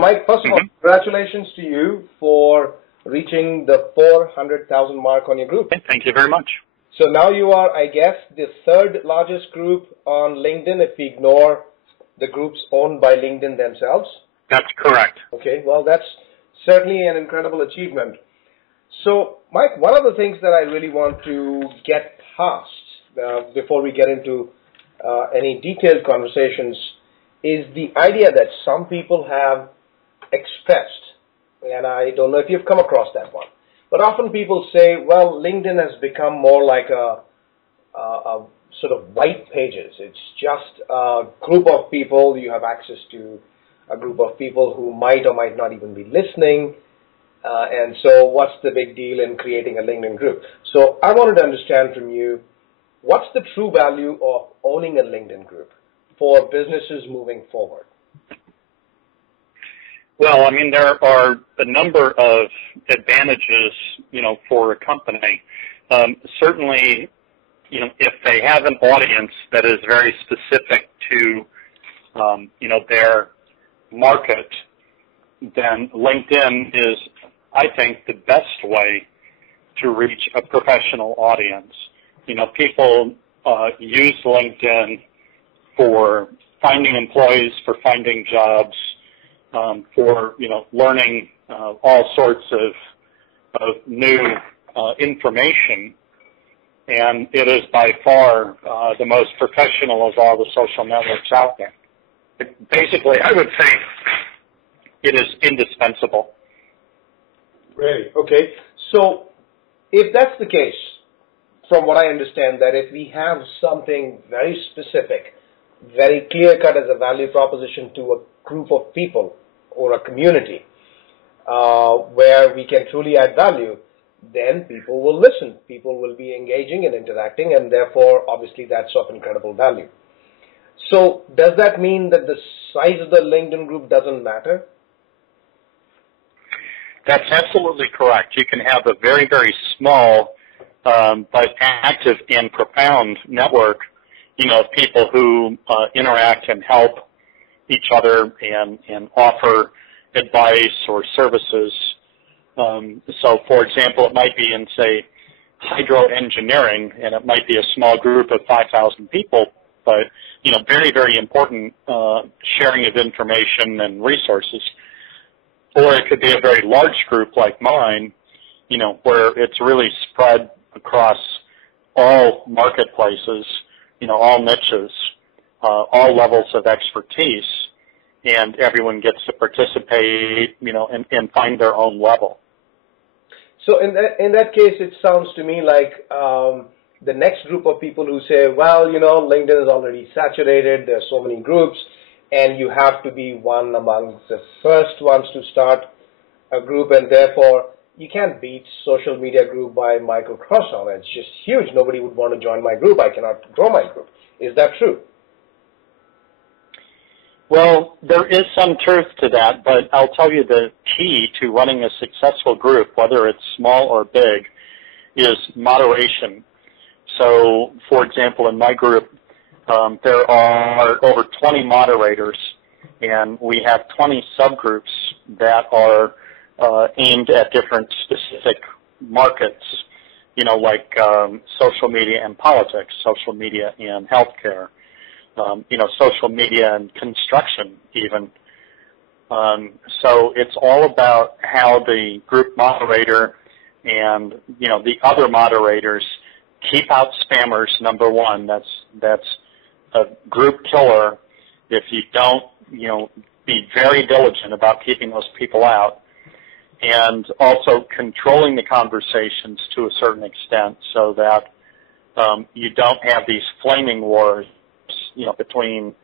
Mike, first of all, congratulations to you for reaching the 400,000 mark on your group. Thank you very much. So now you are, I guess, the third largest group on LinkedIn if we ignore the groups owned by LinkedIn themselves. That's correct. Okay, well, that's certainly an incredible achievement. So, Mike, one of the things that I really want to get past before we get into any detailed conversations is the idea that some people have expressed, and I don't know if you've come across that one, but often people say, well, LinkedIn has become more like a sort of white pages. It's just a group of people. You have access to a group of people who might or might not even be listening. And so what's the big deal in creating a LinkedIn group? So I wanted to understand from you, what's the true value of owning a LinkedIn group for businesses moving forward? Well, I mean, there are a number of advantages, for a company. Certainly, if they have an audience that is very specific to, their market, then LinkedIn is, I think, the best way to reach a professional audience. People use LinkedIn for finding employees, for finding jobs, for, learning all sorts of new information. And it is by far the most professional of all the social networks out there. Basically, I would say it is indispensable. Really? Okay. So if that's the case, from what I understand, that if we have something very specific, very clear-cut as a value proposition to a group of people or a community where we can truly add value, then people will listen. People will be engaging and interacting, and therefore, obviously, that's of incredible value. So does that mean that the size of the LinkedIn group doesn't matter? That's absolutely correct. You can have a very, very small but active and profound network, of people who interact and help each other and offer advice or services. So, for example, it might be in, say, hydro engineering, and it might be a small group of 5,000 people, but, very, very important sharing of information and resources. Or it could be a very large group like mine, where it's really spread across all marketplaces, all niches, all levels of expertise, and everyone gets to participate, and find their own level. So in that case, it sounds to me like the next group of people who say, well, LinkedIn is already saturated, there are so many groups, and you have to be one among the first ones to start a group, and therefore you can't beat social media group by Michael Crosson. It's just huge. Nobody would want to join my group. I cannot grow my group. Is that true? Well, there is some truth to that, but I'll tell you the key to running a successful group, whether it's small or big, is moderation. So, for example, in my group, there are over 20 moderators, and we have 20 subgroups that are aimed at different specific markets, like social media and politics, social media and healthcare, social media and construction even. So it's all about how the group moderator and, the other moderators keep out spammers, number one. That's a group killer if you don't, be very diligent about keeping those people out, and also controlling the conversations to a certain extent so that you don't have these flaming wars, between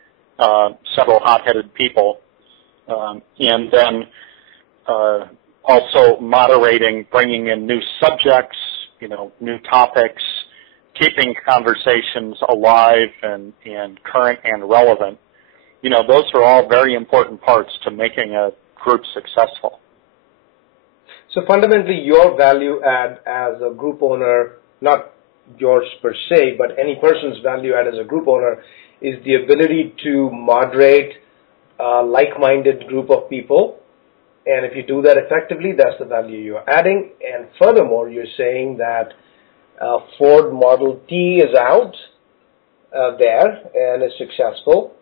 several hot-headed people, and then also moderating, bringing in new subjects, new topics, keeping conversations alive and current and relevant. Those are all very important parts to making a group successful. So fundamentally, your value add as a group owner, not yours per se, but any person's value add as a group owner, is the ability to moderate a like-minded group of people And if you do that effectively, that's the value you're adding. And furthermore, you're saying that Ford Model T is out there and is successful,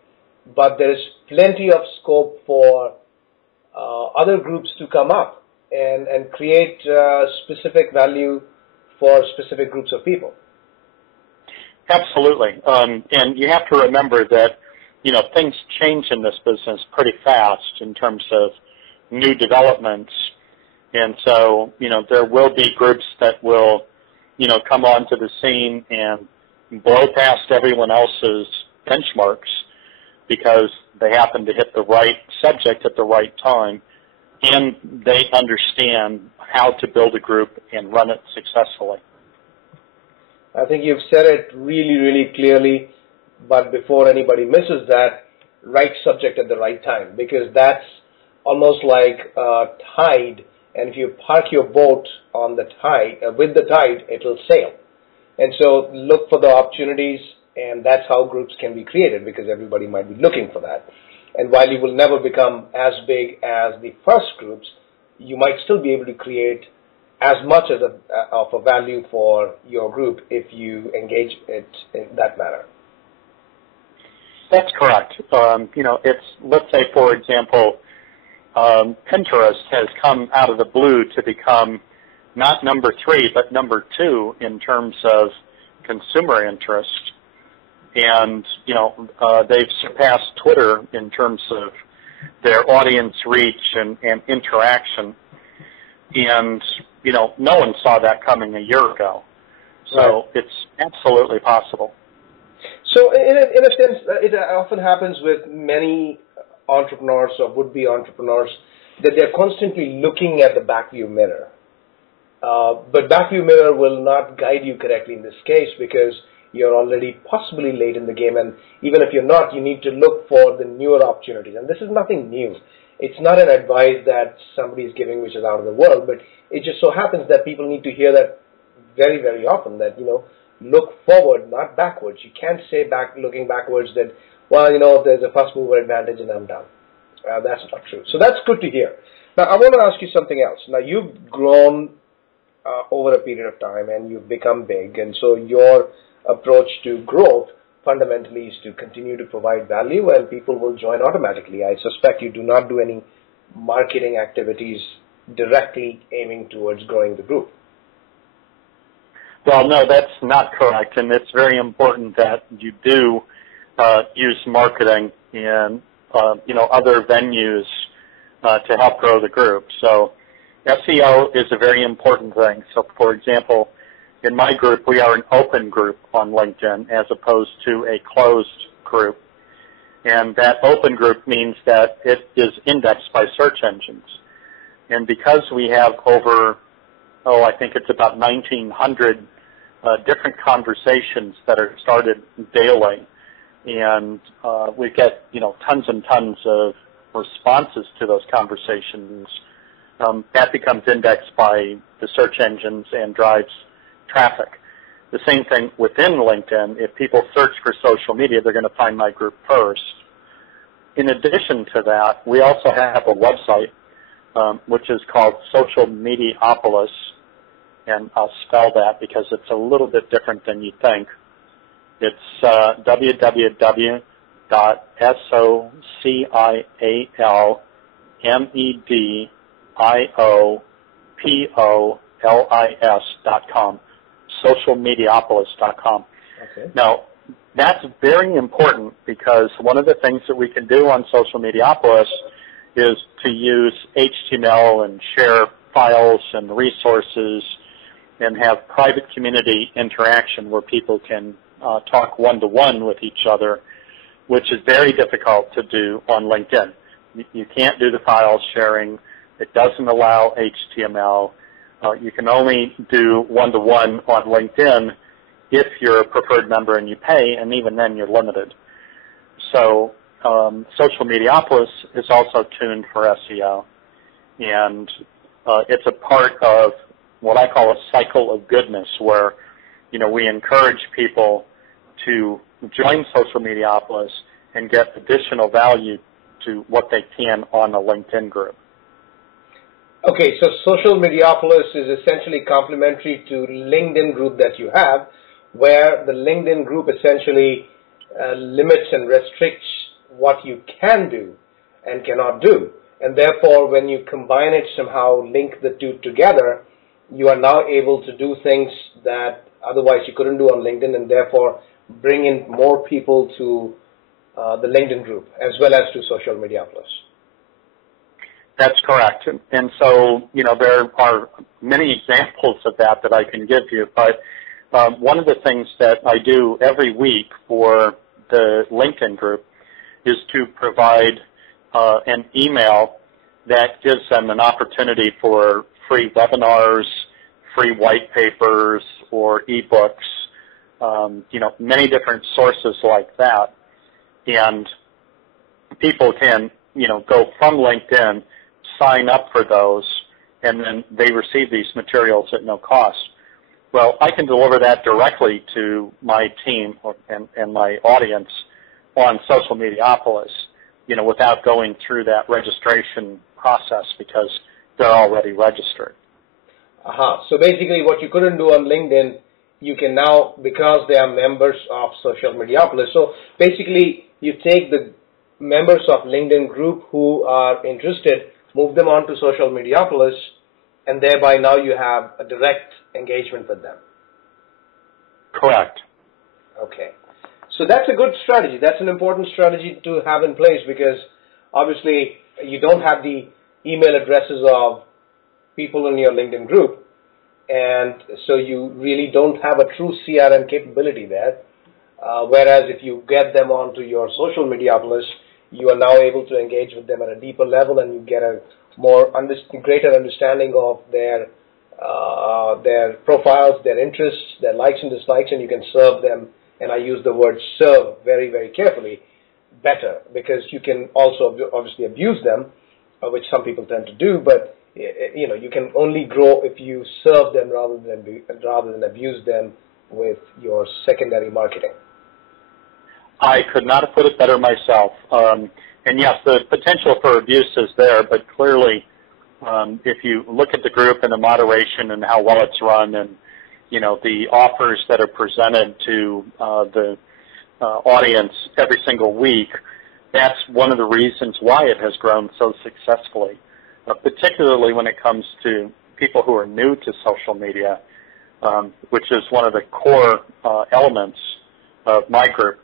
but there's plenty of scope for other groups to come up and create specific value for specific groups of people. Absolutely. And you have to remember that, things change in this business pretty fast in terms of new developments. And so, there will be groups that will, come onto the scene and blow past everyone else's benchmarks because they happen to hit the right subject at the right time, and they understand how to build a group and run it successfully. I think you've said it really, really clearly, but before anybody misses that, right subject at the right time, because that's almost like a tide, and if you park your boat on the tide, with the tide, it'll sail. And so look for the opportunities, and that's how groups can be created, because everybody might be looking for that. And while you will never become as big as the first groups, you might still be able to create as much as of a value for your group if you engage it in that manner. That's correct. Let's say, for example, Pinterest has come out of the blue to become not number 3, but number 2 in terms of consumer interest. And, they've surpassed Twitter in terms of their audience reach and interaction. And, no one saw that coming a year ago. So right. It's absolutely possible. So in a sense, it often happens with many entrepreneurs or would-be entrepreneurs that they're constantly looking at the back view mirror. But back view mirror will not guide you correctly in this case because you're already possibly late in the game. And even if you're not, you need to look for the newer opportunities. And this is nothing new. It's not an advice that somebody is giving which is out of the world, but it just so happens that people need to hear that very, very often, that, look forward, not backwards. You can't say looking backwards that, there's a first mover advantage and I'm done. That's not true. So that's good to hear. Now, I want to ask you something else. Now, you've grown over a period of time and you've become big, and so your approach to growth fundamentally is to continue to provide value and people will join automatically. I suspect you do not do any marketing activities directly aiming towards growing the group. Well, no, that's not correct, and it's very important that you do use marketing and other venues to help grow the group. So SEO is a very important thing. So, for example, in my group, we are an open group on LinkedIn as opposed to a closed group. And that open group means that it is indexed by search engines. And because we have over, I think it's about 1,900 different conversations that are started daily, and we get, tons and tons of responses to those conversations, that becomes indexed by the search engines and drives traffic. The same thing within LinkedIn. If people search for social media, they're going to find my group first. In addition to that, we also have a website, which is called Social Mediapolis, and I'll spell that because it's a little bit different than you think. It's www.socialmediopolis.com, socialmediapolis.com. Okay. Now, that's very important because one of the things that we can do on Social Mediapolis is to use HTML and share files and resources and have private community interaction where people can talk one-to-one with each other, which is very difficult to do on LinkedIn. You can't do the file sharing. It doesn't allow HTML. You can only do one-to-one on LinkedIn if you're a preferred member and you pay, and even then you're limited. So Social Mediapolis is also tuned for SEO, and it's a part of what I call a cycle of goodness where, we encourage people to join Social Mediapolis and get additional value to what they can on a LinkedIn group. Okay, so Social Mediapolis is essentially complementary to LinkedIn group that you have, where the LinkedIn group essentially limits and restricts what you can do and cannot do. And therefore, when you combine it, somehow link the two together, you are now able to do things that otherwise you couldn't do on LinkedIn, and therefore bring in more people to the LinkedIn group as well as to Social Mediapolis. That's correct. And so, there are many examples of that I can give you, but one of the things that I do every week for the LinkedIn group is to provide an email that gives them an opportunity for free webinars, free white papers, or ebooks, many different sources like that. And people can, go from LinkedIn, sign up for those, and then they receive these materials at no cost. Well, I can deliver that directly to my team and my audience on Social Mediapolis, without going through that registration process because they're already registered. So basically what you couldn't do on LinkedIn, you can now, because they are members of Social Mediapolis. So basically you take the members of LinkedIn group who are interested, move them on to Social Mediapolis, and thereby now you have a direct engagement with them. Correct. Okay. So that's a good strategy. That's an important strategy to have in place because obviously you don't have the email addresses of people in your LinkedIn group, and so you really don't have a true CRM capability there. Whereas if you get them onto your Social Mediapolis, you are now able to engage with them at a deeper level, and you get a greater understanding of their profiles, their interests, their likes and dislikes, and you can serve them. And I use the word serve very, very carefully, better, because you can also obviously abuse them, which some people tend to do, but you can only grow if you serve them rather than abuse them with your secondary marketing. I could not have put it better myself. And yes, the potential for abuse is there, but clearly, if you look at the group and the moderation and how well it's run, and the offers that are presented to the audience every single week, that's one of the reasons why it has grown so successfully, particularly when it comes to people who are new to social media, which is one of the core elements of my group.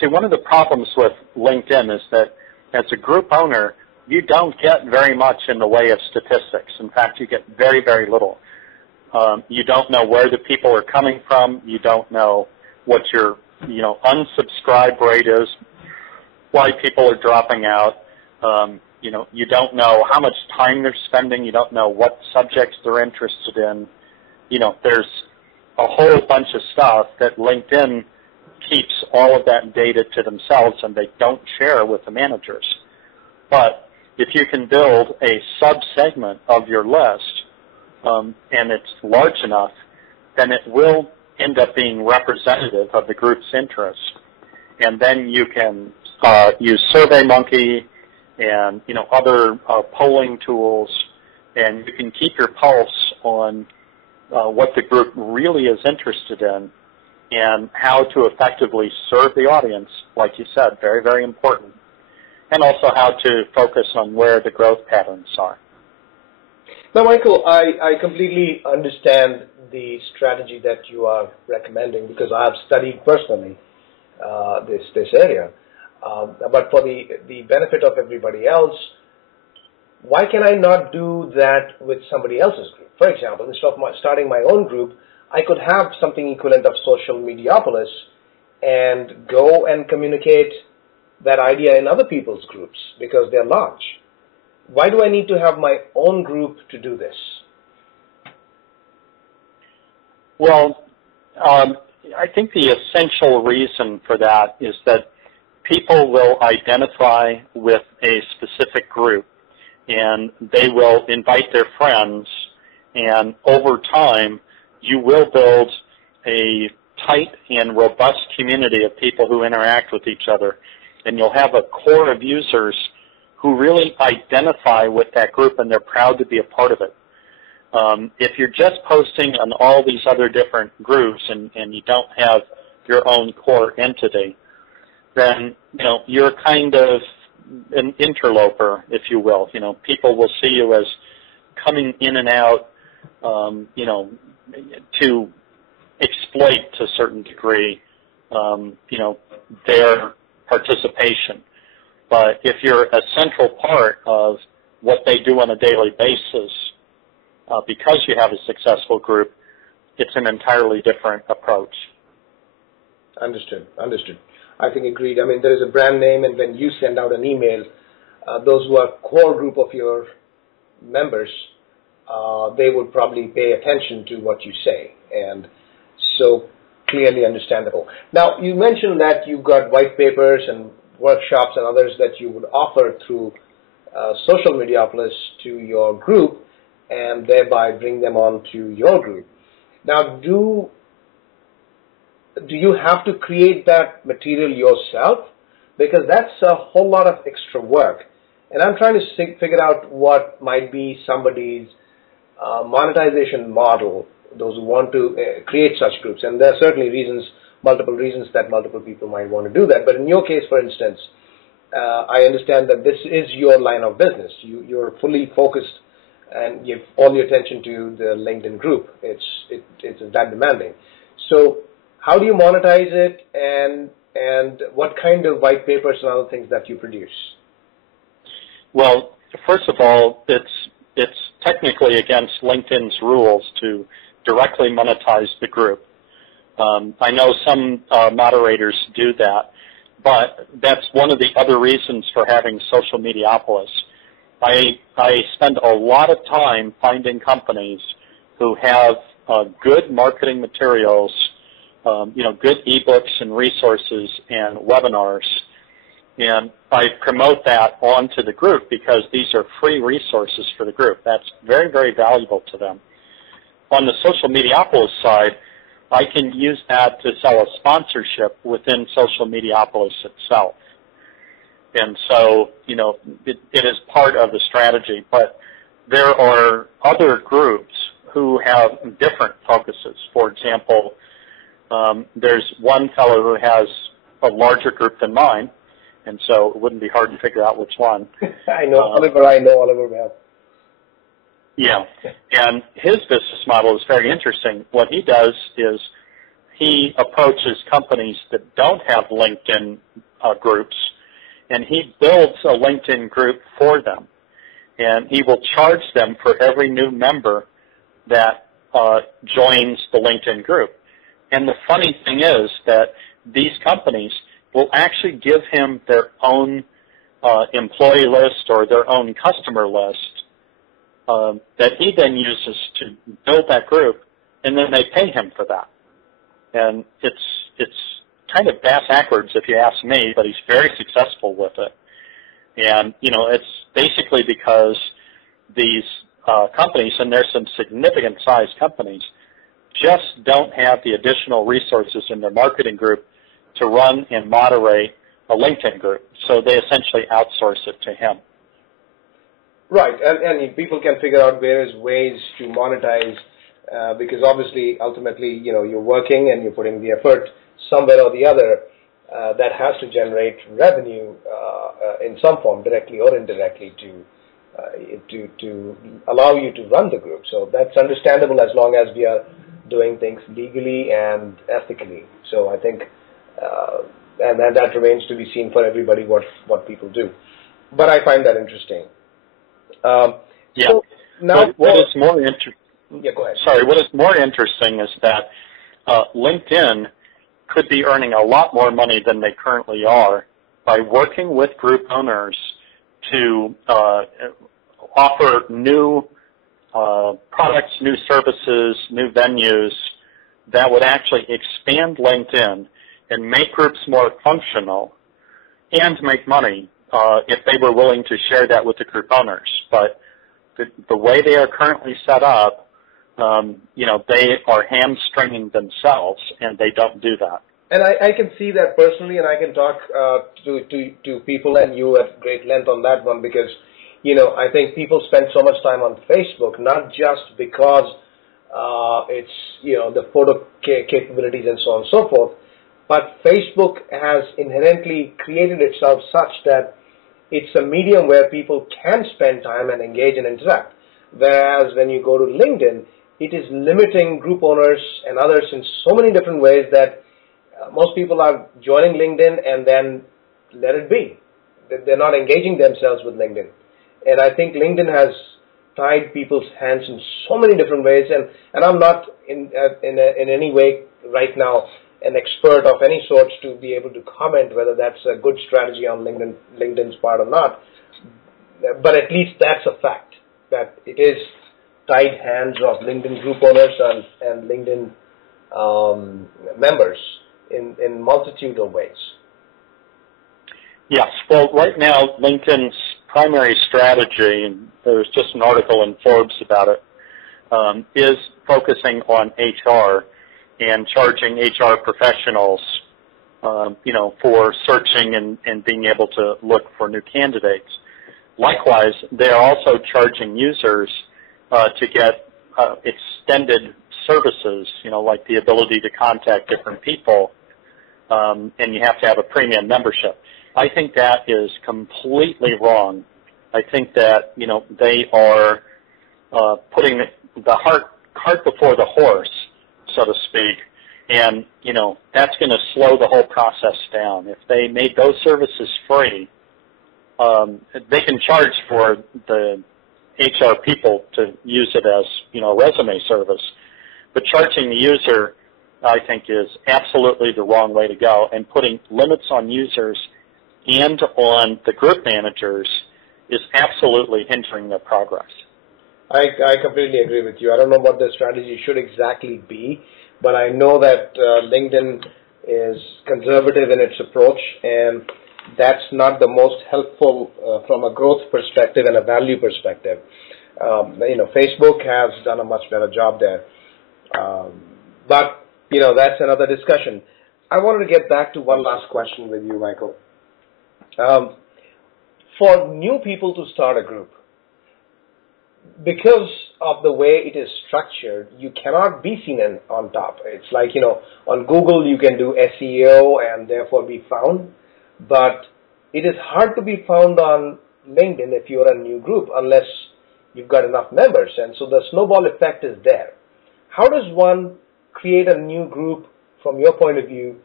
See, one of the problems with LinkedIn is that as a group owner, you don't get very much in the way of statistics. In fact, you get very, very little. You don't know where the people are coming from. You don't know what your, unsubscribe rate is, why people are dropping out. You don't know how much time they're spending. You don't know what subjects they're interested in. There's a whole bunch of stuff that LinkedIn keeps all of that data to themselves, and they don't share with the managers. But if you can build a sub-segment of your list, and it's large enough, then it will end up being representative of the group's interests. And then you can use SurveyMonkey and other polling tools, and you can keep your pulse on what the group really is interested in and how to effectively serve the audience, like you said, very, very important, and also how to focus on where the growth patterns are. Now, Michael, I completely understand the strategy that you are recommending because I have studied personally this area. But for the benefit of everybody else, why can I not do that with somebody else's group? For example, instead of starting my own group, I could have something equivalent of Social Mediapolis and go and communicate that idea in other people's groups because they're large. Why do I need to have my own group to do this? Well, I think the essential reason for that is that people will identify with a specific group, and they will invite their friends, and over time, you will build a tight and robust community of people who interact with each other, and you'll have a core of users who really identify with that group and they're proud to be a part of it. If you're just posting on all these other different groups and you don't have your own core entity, then, you're kind of an interloper, if you will. People will see you as coming in and out, to exploit to a certain degree, their participation. But if you're a central part of what they do on a daily basis, because you have a successful group, it's an entirely different approach. Understood. I think agreed. I mean, there is a brand name, and when you send out an email, those who are core group of your members, they would probably pay attention to what you say, and so clearly understandable. Now, you mentioned that you've got white papers and workshops and others that you would offer through Social Mediopolis to your group, and thereby bring them on to your group. Now, do you have to create that material yourself? Because that's a whole lot of extra work. And I'm trying to figure out what might be somebody's monetization model, those who want to create such groups. And there are certainly multiple reasons that multiple people might want to do that. But in your case, for instance, I understand that this is your line of business. You're fully focused and give all your attention to the LinkedIn group. It's that demanding. So how do you monetize it, and what kind of white papers and other things that you produce? Well, first of all, it's technically against LinkedIn's rules to directly monetize the group. I know some moderators do that, but that's one of the other reasons for having Social Mediopolis. I spend a lot of time finding companies who have good marketing materials, good ebooks and resources and webinars, and I promote that onto the group because these are free resources for the group. That's very, very valuable to them. On the Social Mediopolis side, I can use that to sell a sponsorship within Social Mediopolis itself. And so, it is part of the strategy. But there are other groups who have different focuses. For example, there's one fellow who has a larger group than mine, and so it wouldn't be hard to figure out which one. I know Oliver well. Yeah, and his business model is very interesting. What he does is he approaches companies that don't have LinkedIn groups, and he builds a LinkedIn group for them. And he will charge them for every new member that joins the LinkedIn group. And the funny thing is that these companies will actually give him their own employee list or their own customer list that he then uses to build that group, and then they pay him for that. And it's kind of backwards if you ask me, but he's very successful with it. And, it's basically because these companies, and there's some significant sized companies, just don't have the additional resources in their marketing group to run and moderate a LinkedIn group. So they essentially outsource it to him. Right, and people can figure out various ways to monetize because obviously, ultimately, you're working and you're putting the effort somewhere or the other that has to generate revenue in some form, directly or indirectly, to allow you to run the group. So that's understandable as long as we are doing things legally and ethically. So I think, and that remains to be seen for everybody what people do. But I find that interesting. Yeah. So now, what is more interesting? Yeah, go ahead. Sorry. What is more interesting is that LinkedIn could be earning a lot more money than they currently are by working with group owners to offer new products, new services, new venues that would actually expand LinkedIn and make groups more functional and make money if they were willing to share that with the group owners. But the way they are currently set up, they are hamstringing themselves, and they don't do that. And I can see that personally, and I can talk to people and you at great length on that one because, I think people spend so much time on Facebook, not just because it's, the photo capabilities and so on and so forth, but Facebook has inherently created itself such that it's a medium where people can spend time and engage and interact. Whereas when you go to LinkedIn, it is limiting group owners and others in so many different ways that most people are joining LinkedIn and then let it be. They're not engaging themselves with LinkedIn. And I think LinkedIn has tied people's hands in so many different ways. And I'm not in any way right now an expert of any sort to be able to comment whether that's a good strategy on LinkedIn's part or not. But at least that's a fact, that it is tied hands of LinkedIn group owners and LinkedIn members in multitude of ways. Yes. Well, right now, LinkedIn's primary strategy, and there's just an article in Forbes about it, is focusing on HR and charging HR professionals, for searching and being able to look for new candidates. Likewise, they're also charging users to get extended services, like the ability to contact different people, and you have to have a premium membership. I think that is completely wrong. I think that, they are putting the cart before the horse, so to speak, and, that's going to slow the whole process down. If they made those services free, they can charge for the HR people to use it as, a resume service. But charging the user, I think, is absolutely the wrong way to go, and putting limits on users and on the group managers is absolutely hindering their progress. I completely agree with you. I don't know what the strategy should exactly be, but I know that LinkedIn is conservative in its approach, and that's not the most helpful from a growth perspective and a value perspective. Facebook has done a much better job there. But, that's another discussion. I wanted to get back to one last question with you, Michael. For new people to start a group, because of the way it is structured, you cannot be seen on top. It's like, on Google you can do SEO and therefore be found, but it is hard to be found on LinkedIn if you're a new group unless you've got enough members, and so the snowball effect is there. How does one create a new group from your point of view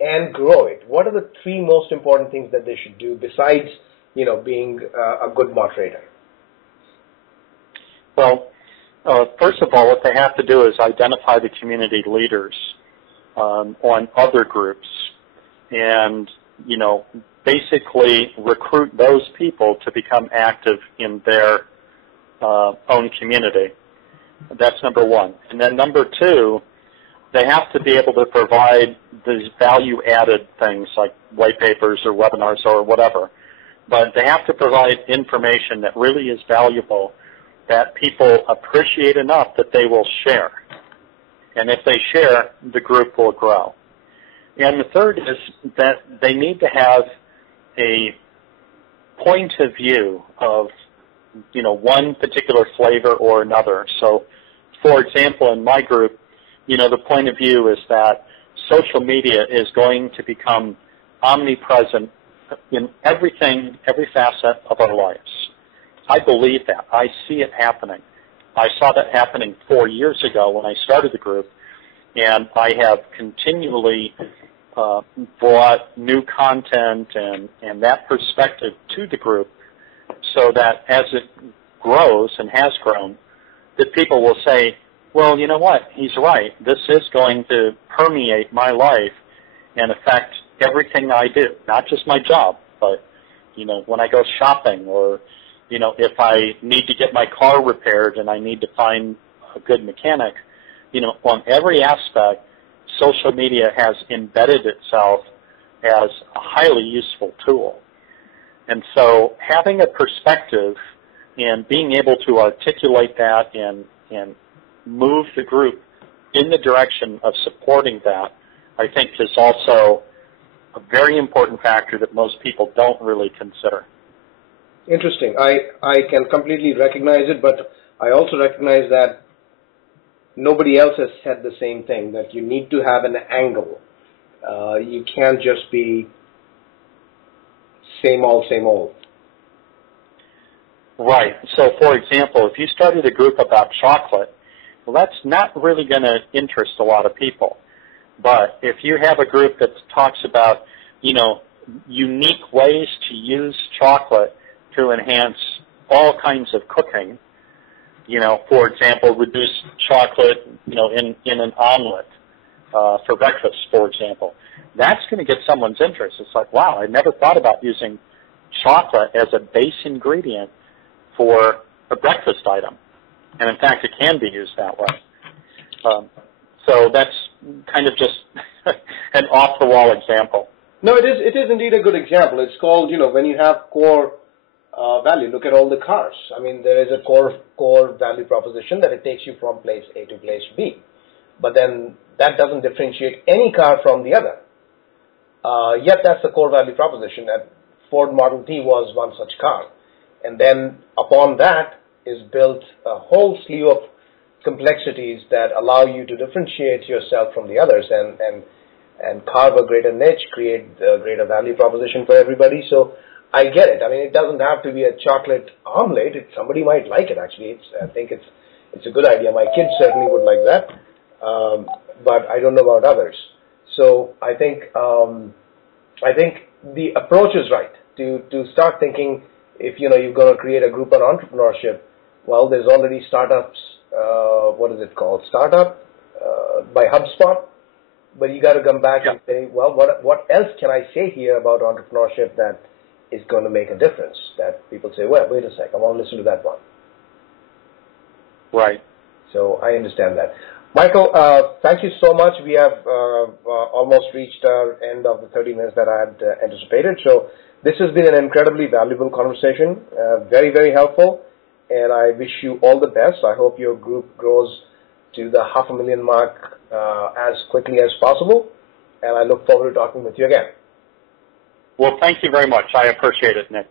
and grow it? What are the three most important things that they should do besides, being a good moderator? Well, first of all, what they have to do is identify the community leaders on other groups and, basically recruit those people to become active in their own community. That's number one. And then number two, they have to be able to provide these value-added things like white papers or webinars or whatever. But they have to provide information that really is valuable, that people appreciate enough that they will share. And if they share, the group will grow. And the third is that they need to have a point of view of, one particular flavor or another. So, for example, in my group, the point of view is that social media is going to become omnipresent in everything, every facet of our lives. I believe that. I see it happening. I saw that happening 4 years ago when I started the group, and I have continually brought new content and that perspective to the group so that as it grows and has grown, that people will say, well, you know what, he's right. This is going to permeate my life and affect everything I do, not just my job, but, when I go shopping or, if I need to get my car repaired and I need to find a good mechanic, on every aspect, social media has embedded itself as a highly useful tool. And so having a perspective and being able to articulate that and move the group in the direction of supporting that, I think is also a very important factor that most people don't really consider. Interesting. I can completely recognize it, but I also recognize that nobody else has said the same thing, that you need to have an angle. You can't just be same old, same old. Right. So, for example, if you started a group about chocolate, well, that's not really going to interest a lot of people. But if you have a group that talks about, unique ways to use chocolate to enhance all kinds of cooking, for example, reduce chocolate, in an omelet for breakfast, for example, that's going to get someone's interest. It's like, wow, I never thought about using chocolate as a base ingredient for a breakfast item. And in fact, it can be used that way. So that's kind of just an off-the-wall example. No, it is indeed a good example. It's called, when you have core value, look at all the cars. I mean, there is a core value proposition that it takes you from place A to place B. But then that doesn't differentiate any car from the other. Yet that's the core value proposition. That Ford Model T was one such car. And then upon that is built a whole slew of complexities that allow you to differentiate yourself from the others and carve a greater niche, create a greater value proposition for everybody. So I get it. I mean, it doesn't have to be a chocolate omelet. Somebody might like it, actually. I think it's a good idea. My kids certainly would like that, but I don't know about others. So I think the approach is right to start thinking. If you're going to create a group on entrepreneurship, well, there's already startups. What is it called? Startup by HubSpot. But you got to come back and say, well, what else can I say here about entrepreneurship that is going to make a difference? That people say, well, wait a sec, I want to listen to that one. Right. So I understand that. Michael, thank you so much. We have almost reached our end of the 30 minutes that I had anticipated. So this has been an incredibly valuable conversation, very, very helpful, and I wish you all the best. I hope your group grows to the 500,000 mark as quickly as possible, and I look forward to talking with you again. Well, thank you very much. I appreciate it, Nick.